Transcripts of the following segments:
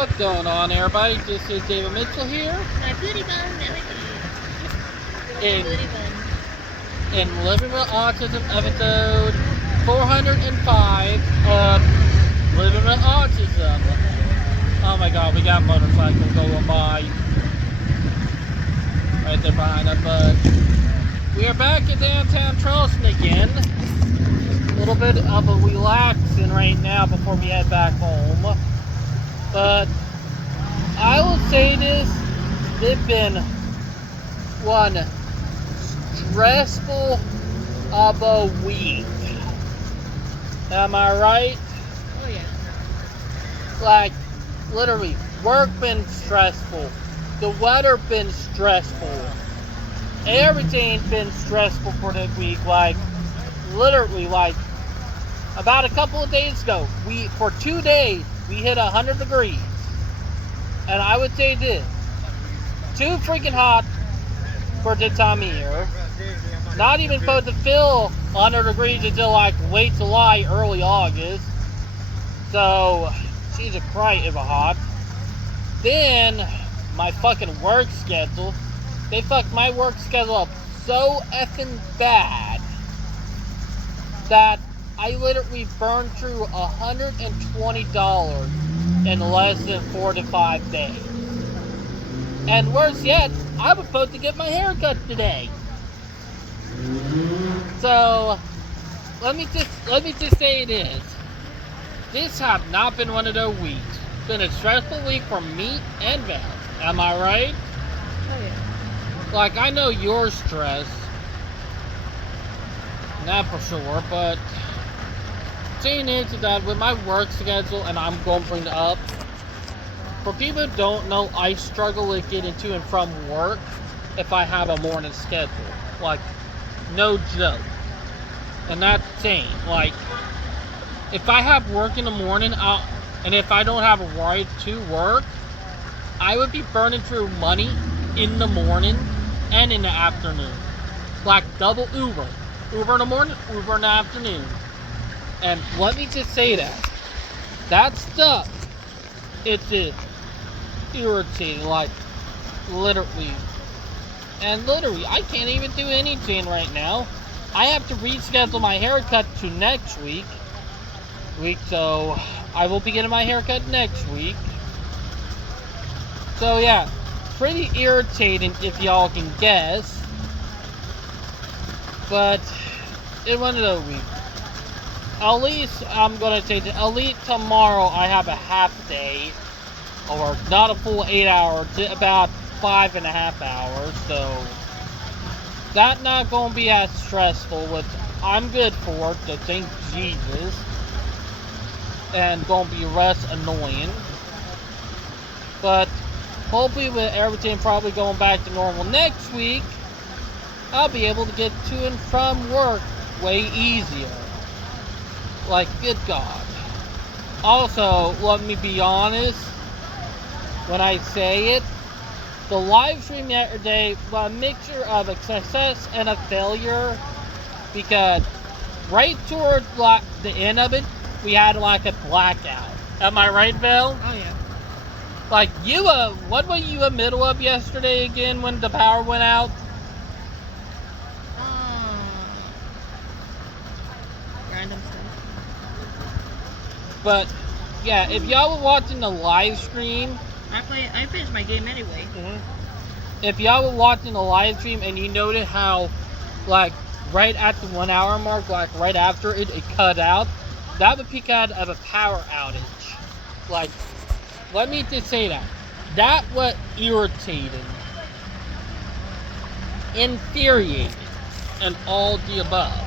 What's going on, everybody? This is David Mitchell here. My booty bun, In, booty bun. in Living with Autism episode 405 of Living with Autism. Oh my god, we got motorcycles going by right there behind us, but we are back in downtown Charleston again. A little bit of a relaxing right now before we head back home. But I will say this, it's been one stressful of a week. Am I right? Oh yeah. Like, literally, work been stressful. The weather been stressful. Everything's been stressful for this week. Like, literally, like, about a couple of days ago, for 2 days, we hit 100 degrees. And I would say this, too freaking hot for this time of year. Not even supposed to feel 100 degrees until like late July, early August. So, Jesus Christ, it was hot. Then, my fucking work schedule. They fucked my work schedule up so effing bad that I literally burned through $120 in less than 4 to 5 days. And worse yet, I was supposed to get my hair cut today. So let me just say this. This has not been one of those weeks. It's been a stressful week for me and Val. Am I right? Oh yeah. Like, I know you're stressed. Not for sure, but saying is that with my work schedule, and I'm going to bring it up, for people who don't know, I struggle with getting to and from work if I have a morning schedule. Like, no joke. And that's saying, like, if I have work in the morning, and if I don't have a ride to work, I would be burning through money in the morning and in the afternoon. Like, double Uber. Uber in the morning, Uber in the afternoon. And let me just say that stuff, it's just irritating, like, literally. And literally, I can't even do anything right now. I have to reschedule my haircut to next week, so I will be getting my haircut next week. So yeah, pretty irritating if y'all can guess. But it's one of those weeks. At least, I'm going to say that, at least tomorrow I have a half day, or not a full 8 hours, about 5.5 hours, so that's not going to be as stressful, which I'm good for, so thank Jesus, and going to be less annoying. But hopefully with everything probably going back to normal next week, I'll be able to get to and from work way easier. Like, good God. Also, let me be honest, when I say it, the live stream yesterday was a mixture of a success and a failure, because right toward the end of it, we had like a blackout. Am I right, Val? Oh yeah. Like, what were you in the middle of yesterday again when the power went out? Random stuff. But yeah, if y'all were watching the live stream, I finished my game anyway. If y'all were watching the live stream and you noted how, like, right at the 1 hour mark, like right after it cut out, that would be kind of a power outage. Like, let me just say that was irritating, infuriating, and all the above.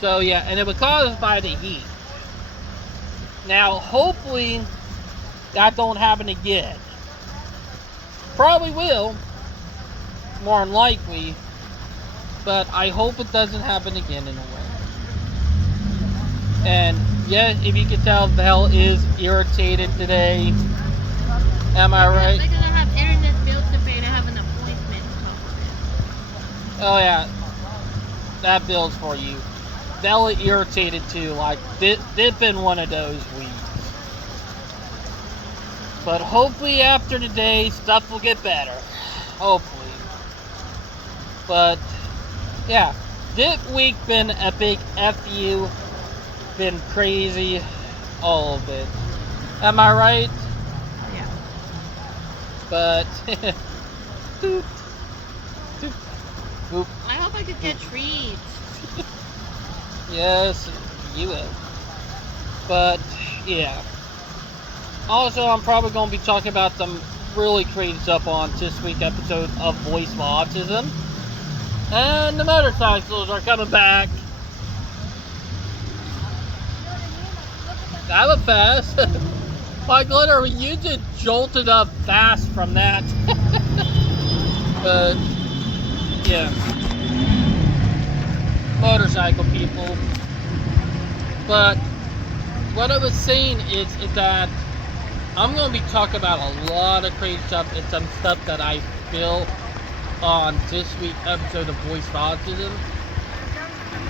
So yeah, and it was caused by the heat. Now, hopefully, that don't happen again. Probably will, more than likely, but I hope it doesn't happen again in a way. And yeah, if you can tell, Val is irritated today. Am I right? Because I have internet bills to pay and I have an appointment. Oh yeah, that bill's for you. Val is irritated too. Like, they've been one of those weeks. But hopefully after today, stuff will get better. Hopefully. But, yeah. This week been a big FU. Been crazy. All of it. Am I right? Yeah. But, boop. Boop. Boop. I hope I could get treats. Yes, you will. But, yeah. Also, I'm probably going to be talking about some really crazy stuff on this week's episode of Voice of Autism. And the motorcycles are coming back. That was fast. Like, literally, you just jolted up fast from that. But, yeah. Motorcycle people. But, what I was saying is that I'm going to be talking about a lot of crazy stuff and some stuff that I feel on this week's episode of Voice of Autism.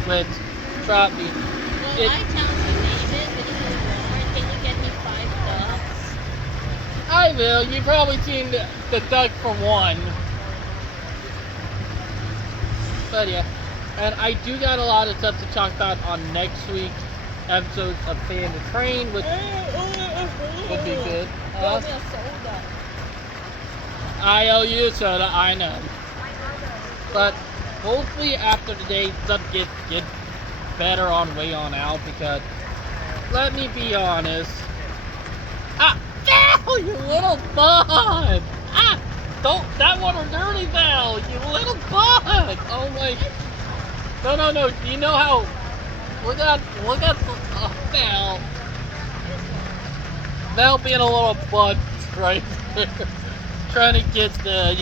Which, trust me, Well, I challenge you, David, when you go to Walmart, can you get me 5 ducks? I will. You've probably seen the duck for one. But yeah. And I do got a lot of stuff to talk about on next week's episodes of Fan the Train, which would be good. I owe you a soda, I know. But hopefully after today, stuff gets better on way on out, because let me be honest. Ah, Val, you little bug! Ah, don't, that water dirty, Val, you little bug! Oh my, no, do you know how, look at Val. Val being a little bug right there. Trying to get the,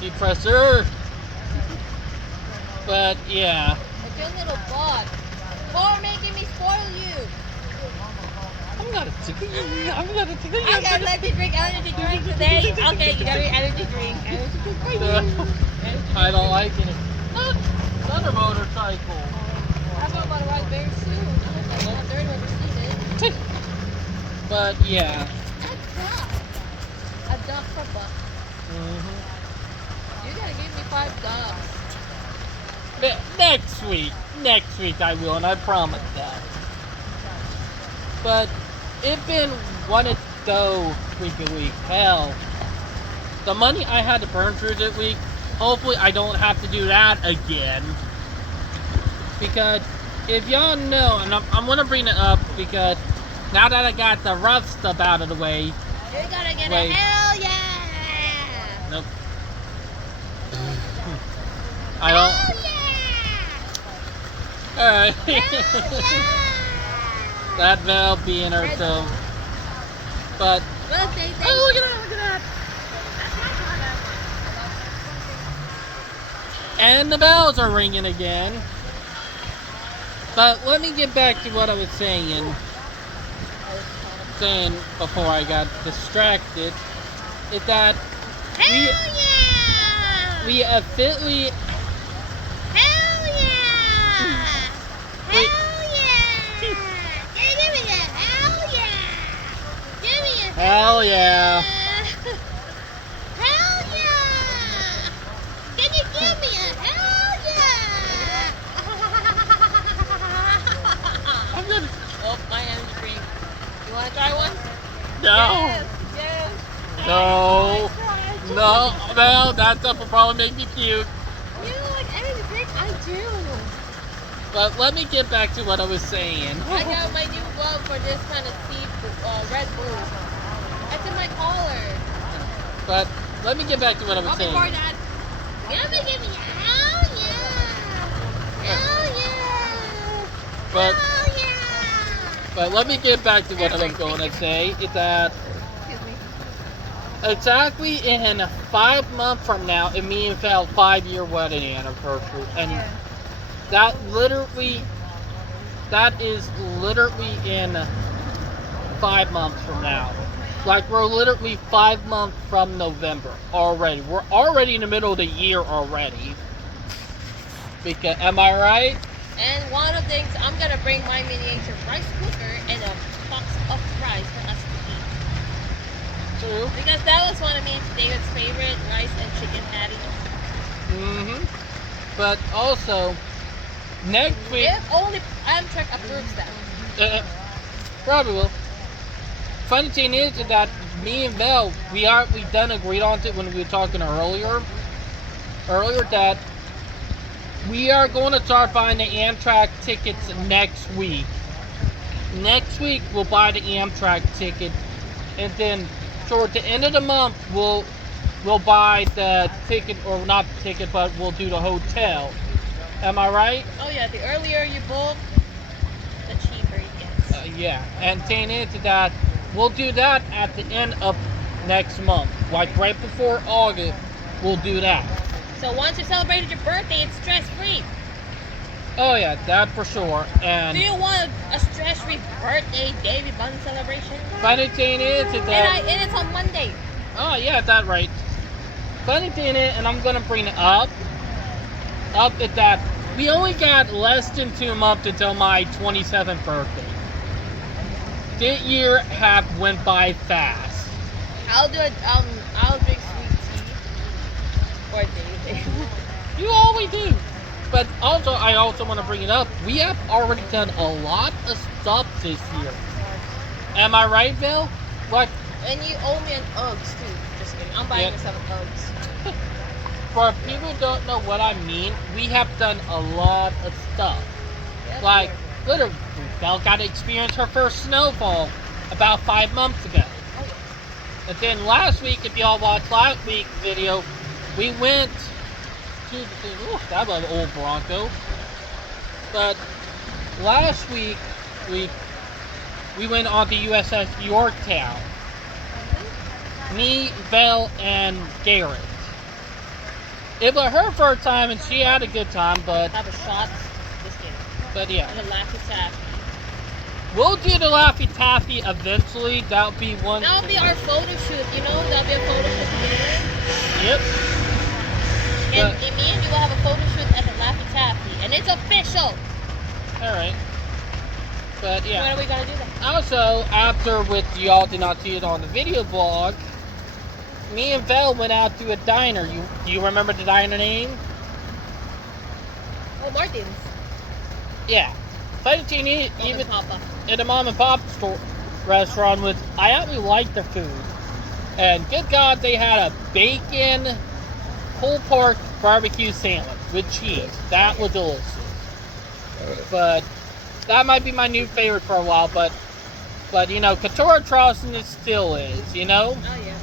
depressor. But, yeah. It's your little bug. For making me spoil you. I'm gonna tickle you. I'm gonna tickle you. I gotta let you drink energy drink today. Okay, you got your energy drink. Energy drink for you. I don't like it. Another motorcycle. I'm about to ride very soon. I'm not dirty when you see it. But, yeah. A duck for buck. Mm-hmm. You gotta give me 5 ducks. Next week I will, and I promise that. But it's been one of those creepy weeks. Hell, the money I had to burn through this week, hopefully I don't have to do that again. Because if y'all know, and I'm gonna bring it up because now that I got the rough stuff out of the way. You gotta get a hell yeah! Nope. I don't. Hell yeah! Alright. Hell yeah! That Val being her so. But. Birthday, Oh, look at that! And the bells are ringing again. But let me get back to what I was saying before I got distracted. Is that we officially. Hell yeah! Wait. Hell yeah! Give me a hell yeah! Give me a Hell yeah! Hell yeah! Can you give me a hell yeah? I'm gonna. Oh, my energy drink. You wanna try one? No. Yes. No. No, Val, that stuff will probably make me puke. You like energy drink? I do. But let me get back to what I was saying. I got my new glove for this kind of Red Bull. It's in my collar. But let me get back to what I was saying. Before that, give me a hell yeah! Hell yeah! But Hell yeah! but let me get back to what I was going to say. Is that Excuse me. exactly in 5 months from now, it means Val's 5-year wedding anniversary, and that is literally in 5 months from now. Like, we're literally 5 months from November already. We're already in the middle of the year already. Because, am I right? And one of the things, I'm gonna bring my miniature rice cooker and a box of rice for us to eat. True. Because that was one of David's favorite, rice and chicken patties. But also, next week... If only Amtrak approves that. Probably will. Funny thing is that me and Val, we done agreed on it when we were talking earlier that we are going to start buying the Amtrak tickets next week. Next week we'll buy the Amtrak ticket, and then toward the end of the month we'll buy the ticket, or not the ticket, but we'll do the hotel. Am I right? Oh yeah, the earlier you book, the cheaper it gets. Yeah, and thing is that we'll do that at the end of next month, like right before August. We'll do that. So once you celebrated your birthday, it's stress-free. Oh yeah, that for sure. And do you want a stress-free birthday Davy Bun celebration? Funny thing is that and it's on Monday. Oh yeah, that's right. Funny thing is, and I'm gonna bring it up at that we only got less than 2 months until my 27th birthday. This year have went by fast. I'll drink sweet tea for David. You always do. But also, I also want to bring it up. We have already done a lot of stuff this year. Am I right, Bill? Like, and you owe me an Uggs too. Just kidding. I'm buying yourself an Uggs. For people who don't know what I mean, we have done a lot of stuff. Yep. Like, literally, Belle got to experience her first snowfall about 5 months ago. Oh, yeah. And then last week, if y'all watched last week's video, we went to that was an old Bronco. But last week, we went on the USS Yorktown. Me, Belle, and Garrett. It was her first time, and she had a good time, but... Have a shot. Just kidding. But yeah. And a Laffy Taffy. We'll do the Laffy Taffy eventually. That'll be one... That'll be our photo shoot, you know? That'll be a photo shoot. Yep. And me and you will have a photo shoot at the Laffy Taffy. And it's official! Alright. But yeah. When are we going to do that? Also, after, with y'all did not see it on the video blog, me and Val went out to a diner. Do you remember the diner name? Oh, Martin's. Yeah. Funny thing is, even Papa. at the mom and pop store restaurant, I actually liked the food. And good God, they had a bacon pulled pork barbecue sandwich with cheese. That was delicious. But that might be my new favorite for a while. But you know, Katora Charleston it still is. You know. Oh yeah.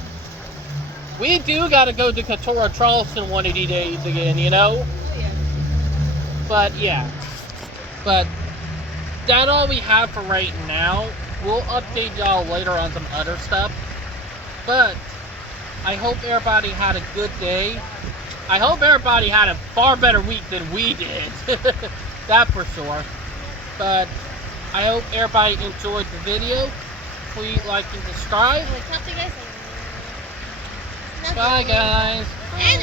We do got to go to Katora Charleston one of these days again, you know? Oh, yeah. But, yeah. But, that's all we have for right now. We'll update y'all later on some other stuff. But, I hope everybody had a good day. I hope everybody had a far better week than we did. That for sure. But, I hope everybody enjoyed the video. Please like and subscribe. Talk to you guys later. Bye, guys. And